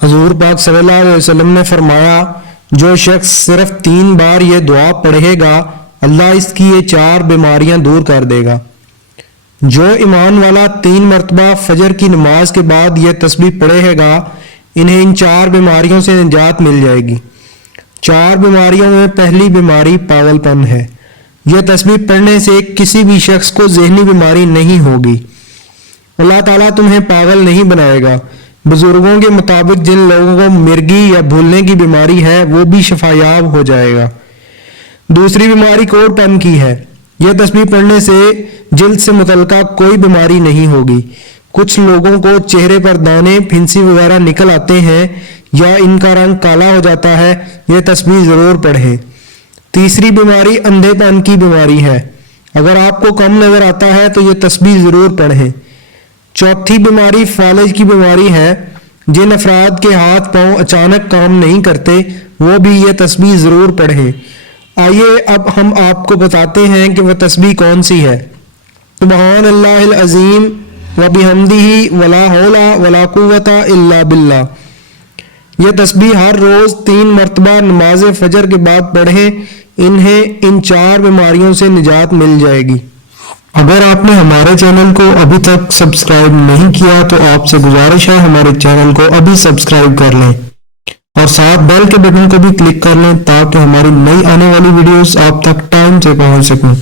حضور پاک صلی اللہ علیہ وسلم نے فرمایا جو شخص صرف 3 بار یہ دعا پڑھے گا اللہ اس کی یہ 4 بیماریاں دور کر دے گا۔ جو ایمان والا 3 مرتبہ فجر کی نماز کے بعد یہ تسبیح پڑھے گا انہیں ان 4 بیماریوں سے نجات مل جائے گی۔ 4 بیماریوں میں پہلی بیماری پاگل پن ہے۔ یہ تسبیح پڑھنے سے کسی بھی شخص کو ذہنی بیماری نہیں ہوگی۔ اللہ تعالیٰ تمہیں پاگل نہیں بنائے گا۔ بزرگوں کے مطابق جن لوگوں کو مرگی یا بھولنے کی بیماری ہے وہ بھی شفایاب ہو جائے گا۔ دوسری بیماری کوڑ پن کی ہے۔ یہ تسبیح پڑھنے سے جلد سے متعلقہ کوئی بیماری نہیں ہوگی۔ کچھ لوگوں کو چہرے پر دانے پھنسی وغیرہ نکل آتے ہیں یا ان کا رنگ کالا ہو جاتا ہے، یہ تسبیح ضرور پڑھیں۔ تیسری بیماری اندھے پن کی بیماری ہے۔ اگر آپ کو کم نظر آتا ہے تو یہ تسبیح ضرور پڑھیں۔ چوتھی بیماری فالج کی بیماری ہے۔ جن افراد کے ہاتھ پاؤں اچانک کام نہیں کرتے وہ بھی یہ تسبیح ضرور پڑھیں۔ آئیے اب ہم آپ کو بتاتے ہیں کہ وہ تسبیح کون سی ہے۔ سبحان اللہ العظیم وبحمدہ ولا حول ولا قوت الا باللہ۔ یہ تسبیح ہر روز 3 مرتبہ نماز فجر کے بعد پڑھیں، انہیں ان 4 بیماریوں سے نجات مل جائے گی۔ اگر آپ نے ہمارے چینل کو ابھی تک سبسکرائب نہیں کیا تو آپ سے گزارش ہے ہمارے چینل کو ابھی سبسکرائب کر لیں اور ساتھ بیل کے بٹن کو بھی کلک کر لیں تاکہ ہماری نئی آنے والی ویڈیوز آپ تک ٹائم سے پہنچ سکیں۔